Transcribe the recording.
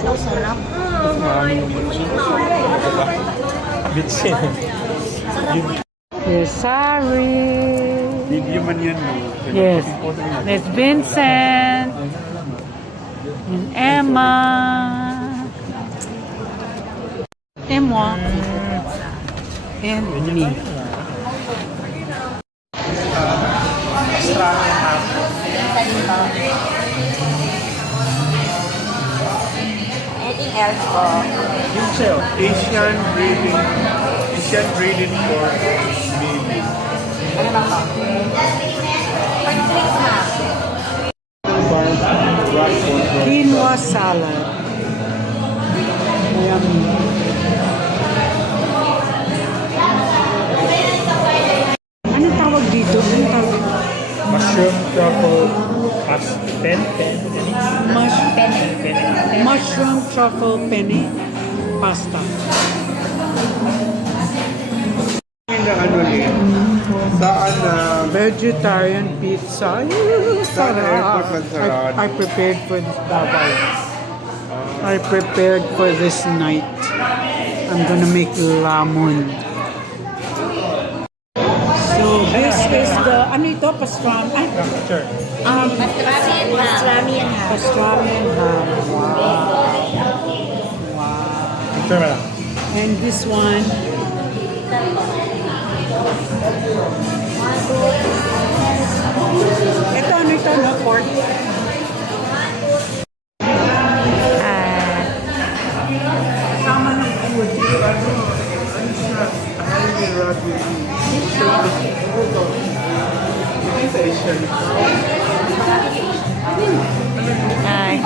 So sarap. Bitsin. Yes, sorry. Video man yan, no? Yes. There's Vincent and Emma and moi and me. Anything else po? Asian breeding for baby. Ano ba po? Pag drinks na. Quinoa salad. Yummy. Ano tawag dito? Ano tawag? Mushroom truffle Mushroom truffle penne pasta. Na ano rin? Saan na Vegetarian pizza. Saan na airport Sarap. Lanzarote? I prepared for this Davao. I prepared for this night. I'm gonna make lamon. So this is the ano ito? Pastrami. Ay, sure. Pastrami and ham. pastrami and ham. Wow. Sure ba? And this one. Ito ano ito? No? Pork. Kasama ng food. Highly rabbit. Ito Asian. Hi.